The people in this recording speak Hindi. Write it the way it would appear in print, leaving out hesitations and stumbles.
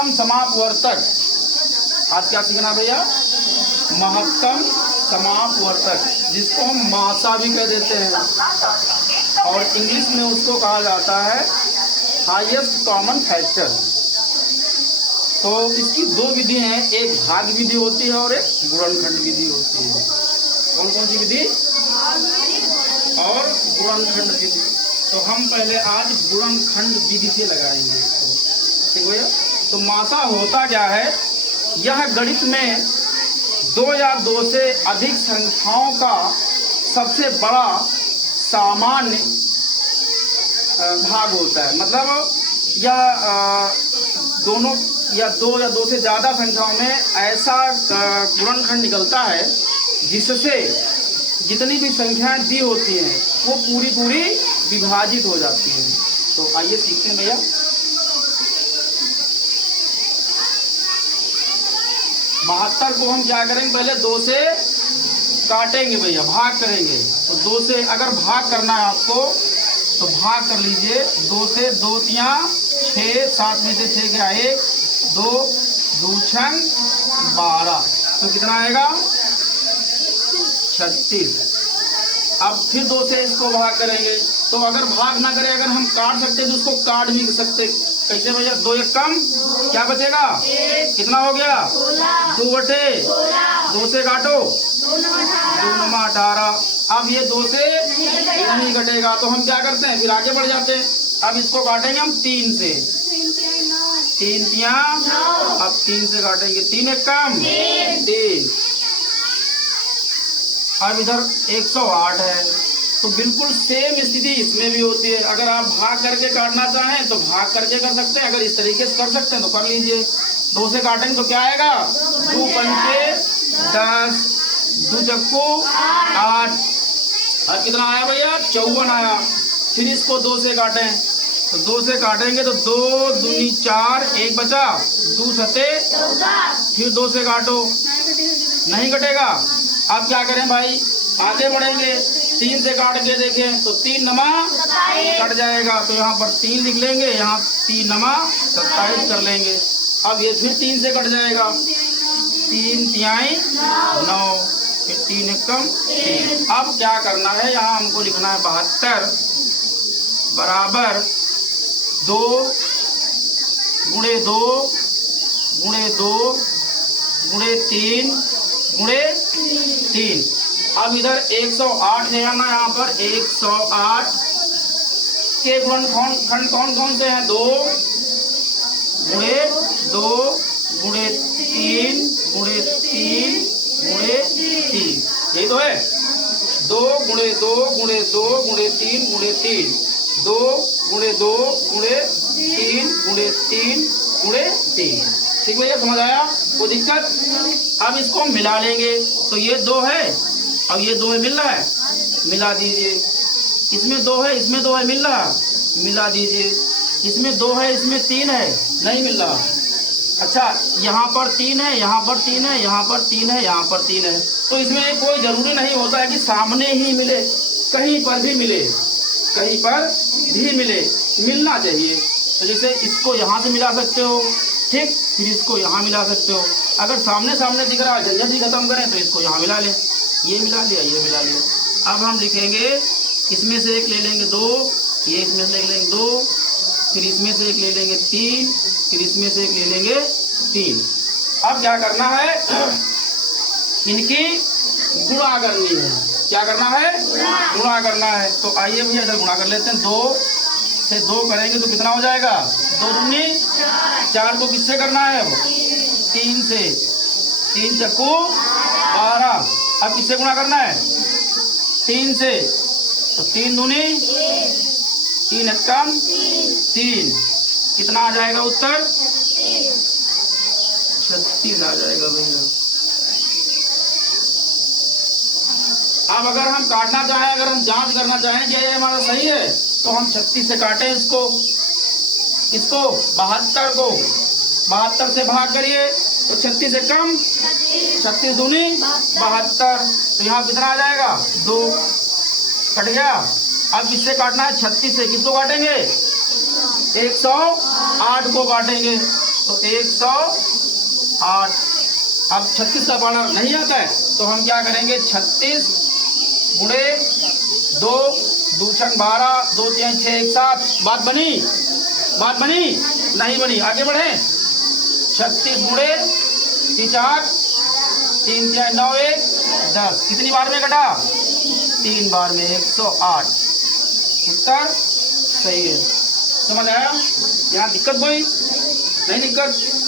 महत्तम समापवर्तक। आज क्या सीखना भैया? महत्तम समापवर्तक, जिसको हम मासा भी कह देते हैं और इंग्लिश में उसको कहा जाता है हाईएस्ट कॉमन फैक्टर। तो इसकी दो विधि हैं, एक भाग विधि होती है और एक गुणनखंड विधि होती है। कौन कौन सी विधि? और गुणनखंड विधि। तो हम पहले आज गुणनखंड विधि से लगाएंगे इसको, ठीक भैया। तो मासा होता क्या है? यह गणित में दो या दो से अधिक संख्याओं का सबसे बड़ा सामान्य भाग होता है। मतलब यह दोनों या दो से ज़्यादा संख्याओं में ऐसा गुणनखंड निकलता है जिससे जितनी भी संख्याएं दी होती हैं वो पूरी विभाजित हो जाती हैं। तो आइए सीखते हैं भैया। 72 को हम क्या करेंगे? पहले 2 से काटेंगे भैया, भाग करेंगे। तो 2 से अगर भाग करना है आपको तो भाग कर लीजिए। 2 से 2 तियां 6, 7 में से 6 गया 1, 2 2 छंग 12, तो कितना आएगा? 36। अब फिर 2 से इसको भाग करेंगे। तो अगर भाग ना करें, अगर हम काट सकते तो उसको काट भी सकते। कैसे भैया? 2 एक कम क्या बचेगा? कितना हो गया? 2 बटे 2 से काटो 2 9 18। अब ये 2 से नहीं कटेगा तो हम क्या करते हैं? फिर आगे बढ़ जाते हैं। अब इसको काटेंगे हम 3 से, 3 तियां, अब 3 से काटेंगे, 3 एक कम 3। अब इधर 108 है। तो बिल्कुल सेम स्थिति इसमें भी होती है। अगर आप भाग करके काटना चाहें तो भाग करके कर सकते हैं, अगर इस तरीके से कर सकते हैं तो कर लीजिए। 2 से काटेंगे तो क्या आएगा? 2 पंचे 10, 2 चक्कू 8। अब कितना आया भैया? 54 आया। फिर इसको 2 से काटें तो 2 से काटेंगे तो 2 दूनी 4, 1 बचा, 2 सते 14। फिर 2 से काटो, नहीं कटेगा। अब क्या करें भाई? आगे बढ़ेंगे। 3 से काट के देखें तो 3 नमा कट जाएगा, तो यहाँ पर 3 लिख लेंगे, यहाँ 3 नमा 27 कर लेंगे। अब ये फिर 3 से कट जाएगा, 3 तिहाई 9, फिर 3 एकम 3। अब क्या करना है? यहाँ हमको लिखना है 72 बराबर 2 गुणे 2 गुणे 2 गुणे 3 गुणे 3। अब इधर 108 है ना, यहाँ पर 108 के गुणनखंड कौन कौन से हैं? 2 गुणे 2 गुणे 3 गुणे 3 गुणे 3, यही तो है। 2 गुणे 2 गुणे 2 गुणे 3 गुणे 3, 2 गुणे 2 गुणे 3 गुणे 3 गुणे 3। ठीक भैया, समझ आया? कोई दिक्कत? अब इसको मिला लेंगे तो ये 2 है, अब ये 2 में मिल रहा है, मिला दीजिए। इसमें 2 है, इसमें 2 है, मिल रहा, मिला दीजिए। इसमें 2 है, इसमें 3 है, नहीं मिल रहा। अच्छा, यहाँ पर 3 है, यहाँ पर 3 है, यहाँ पर 3 है, यहाँ पर 3 है। तो इसमें कोई जरूरी नहीं होता है कि सामने ही मिले, कहीं पर भी मिले, कहीं पर भी मिले, मिलना चाहिए। तो जैसे इसको यहाँ से मिला सकते हो, ठीक, फिर इसको यहाँ मिला सकते हो। अगर सामने सामने दिख रहा है, झंझट ही खत्म करें तो इसको यहाँ मिला लें, ये मिला लिया, ये मिला लिया। अब हम लिखेंगे, इसमें से एक ले लेंगे 2, ये इसमें से एक लेंगे 2, फिर इसमें से एक ले लेंगे 3, फिर इसमें से एक ले लेंगे 3। अब क्या करना है? इनकी गुणा करनी है। क्या करना है? गुणा करना है। तो आइए भैया इधर गुणा कर लेते हैं। 2 से 2 करेंगे तो कितना हो जाएगा? 2 दूनी 4 को किससे करना है? 3 से, 3 चक्कू 12। अब किससे गुणा करना है? 3 से, तो 3 दूनी 3 एकम 3, कितना आ जाएगा उत्तर? 36 आ जाएगा भैया। अब अगर हम काटना चाहें, अगर हम जांच करना चाहें कि ये हमारा सही है, तो हम 36 से काटें इसको, 72 को 72 से भाग करिए तो 36 से कम 36 दूनी 72, तो यहाँ कितना आ जाएगा? 2 कट गया। अब किससे काटना है? 36 से। किसको काटेंगे? 108 को काटेंगे। तो 108। अब 36 का पाना नहीं आता है तो हम क्या करेंगे, 36 गुणे 2, 2 छंग 12, 2 3 6 1 7। बात बनी? बात बनी? नहीं बनी। आगे बढ़े। 36 गुणे 4, 3 3 9 1 10। कितनी बार में कटा? 3 बार में 108। उत्तर सही है। समझ आया? यहाँ दिक्कत कोई नहीं? दिक्कत